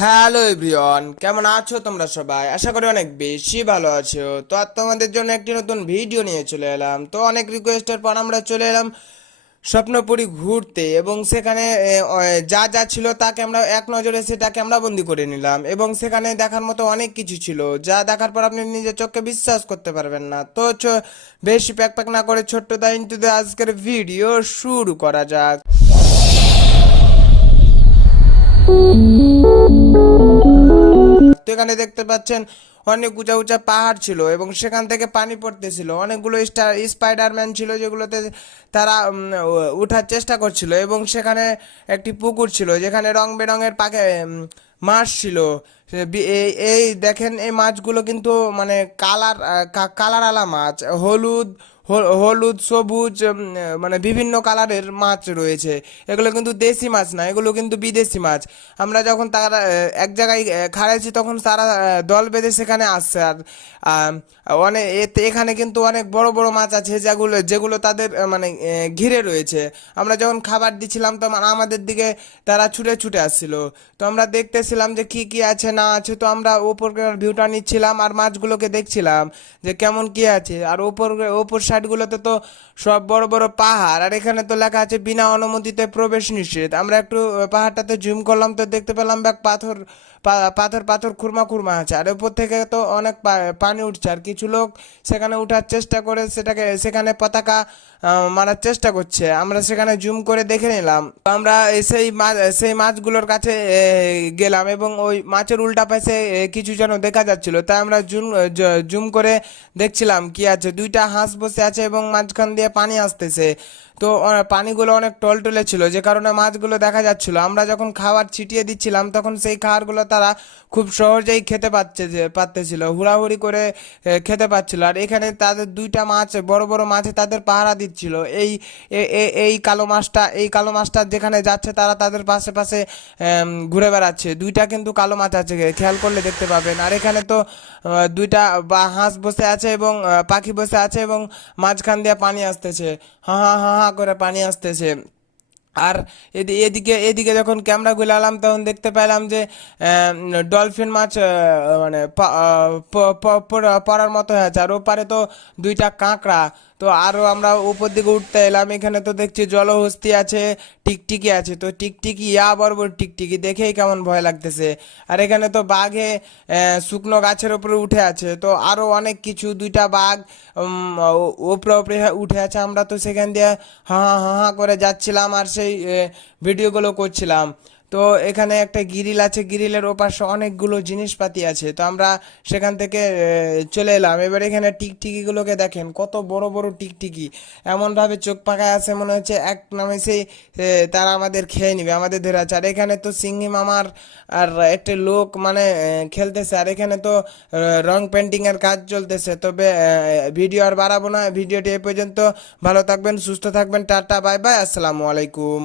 Hello everyone, কেমন আছো তোমরা সবাই? আশা করি অনেক বেশি ভালো আছো। তো আর তোমাদের জন্য একটি নতুন ভিডিও নিয়ে চলে এলাম। তো অনেক রিকোয়েস্টের পর আমরা চলে এলাম স্বপ্নপুরী ঘুরতে, এবং সেখানে যা যা ছিল তা ক্যামেরা এক নজরে সেটা ক্যামেরা বন্দি করে নিলাম, এবং সেখানে দেখার মতো অনেক কিছু ছিল যা দেখার পর আপনি নিজের চোখকে বিশ্বাস করতে পারবেন না। তো বেশি প্যাক প্যাক না করে ছোট্ট দা ইন্টু দ্য আজকের ভিডিও শুরু করা যাক। তো এখানে দেখতে পাচ্ছেন অনেক উঁচা উঁচা পাহাড় ছিল, এবং সেখান থেকে পানি পড়তেছিল। অনেকগুলো স্পাইডারম্যান ছিল যেগুলোতে তারা উঠার চেষ্টা করছিল, এবং সেখানে একটি পুকুর ছিল যেখানে রং বেরঙের মাছ ছিল। এই দেখেন, এই মাছগুলো কিন্তু মানে কালার আলা মাছ, হলুদ সবুজ, মানে বিভিন্ন কালারের মাছ রয়েছে। এগুলো কিন্তু দেশি মাছ না, এগুলো কিন্তু বিদেশি মাছ। আমরা যখন তারা এক জায়গায় খাড়াইছি তখন তারা দল বেঁধে সেখানে আসছে। আর অনেক এখানে কিন্তু অনেক বড় বড় মাছ আছে যেগুলো যেগুলো তাদের মানে ঘিরে রয়েছে। আমরা যখন খাবার দিচ্ছিলাম তখন আমাদের দিকে তারা ছুটে ছুটে আসছিল। তো আমরা দেখতেছিলাম যে কি কি আছে না আছে। তো আমরা উপরকার ভিউটা নিচ্ছিলাম আর মাছগুলোকে দেখছিলাম যে কেমন কি আছে। আর ওপর সাইডগুলোতে তো সব বড় বড় পাহাড়, আর এখানে তো লেখা আছে বিনা অনুমতিতে প্রবেশ নিষেধ। আমরা একটু পাহাড়টাতে জুম করলাম, তো দেখতে পেলাম ব্যাগ পাথর পাথর পাথর খুরমা খুরমা আছে, আর উপর থেকে তো অনেক পানি উঠছে। আর কিছু লোক সেখানে উঠার চেষ্টা করে সেখানে পতাকা মারার চেষ্টা করছে। আমরা সেখানে জুম করে দেখে নিলাম। তো আমরা সেই মাছগুলোর কাছে গেলাম, এবং ওই মাছের উল্টা পাশে কিছু যেন দেখা যাচ্ছিল, তাই আমরা জুম করে দেখছিলাম কি আছে। দুইটা হাঁস বসে আছে এবং মাঝখান দিয়ে পানি আসতেছে। তো পানিগুলো অনেক টলটলে ছিল, যে কারণে মাছগুলো দেখা যাচ্ছিল। আমরা যখন খাবার ছিটিয়ে দিচ্ছিলাম তখন সেই খাবারগুলো তারা খুব সহজেই খেতে পারতেছিল, হুড়াহুড়ি করে খেতে পাচ্ছিল। আর এখানে তাদের দুইটা মাছ, বড় বড় মাছে তাদের পাহারা দিচ্ছিল। এই কালো মাছটা যেখানে যাচ্ছে তারা তাদের পাশে পাশে ঘুরে বেড়াচ্ছে। দুইটা কিন্তু কালো মাছ আছে, খেয়াল করলে দেখতে পাবেন। আর এখানে তো দুইটা হাঁস বসে আছে এবং পাখি বসে আছে, এবং মাঝখান দিয়ে পানি আসতেছে, হা হা হা হা করে পানি আসতেছে। আর এদিকে এদিকে যখন ক্যামেরা গুলালাম তখন দেখতে পেলাম যে ডলফিন মাছ মানে পড়ার মতো হয়ে আছে। আর ওপারে তো দুইটা কাঁকড়া। তো আরও আমরা উপর দিকে উঠতে এলাম, এখানে তো দেখছি জলহস্তি আছে, টিকটিকি আছে। তো টিকটিকি বড় বড় টিকটিকি দেখেই কেমন ভয় লাগতেছে। আর এখানে তো বাঘে শুকনো গাছের উপরে উঠে আছে। তো আরও অনেক কিছু, দুইটা বাঘ উপরে উপরে উঠে আছে। আমরা তো সেখান দিয়ে হা হা হা হা করে যাচ্ছিলাম আর সেই ভিডিওগুলো করছিলাম। তো এখানে একটা গ্রিল আছে, গ্রিলের ওপাশে অনেকগুলো জিনিসপাতি আছে। তো আমরা সেখান থেকে চলে এলাম। এবার এখানে টিকটিকিগুলোকে দেখেন, কত বড় বড় টিকটিকি, এমনভাবে চোখ পাকায় আছে মনে হচ্ছে এক নামেছেই তারা আমাদের খেয়ে নিবে, আমাদের ধরে আছে। আর এখানে তো সিংহি মামার আর একটা লোক মানে খেলতেছে। আর এখানে তো রং পেন্টিং এর কাজ চলতেছে। তবে ভিডিও আর বাড়াবো না, ভিডিওটি এ পর্যন্ত। ভালো থাকবেন, সুস্থ থাকবেন, টাটা বাই বাই, আসসালামু আলাইকুম।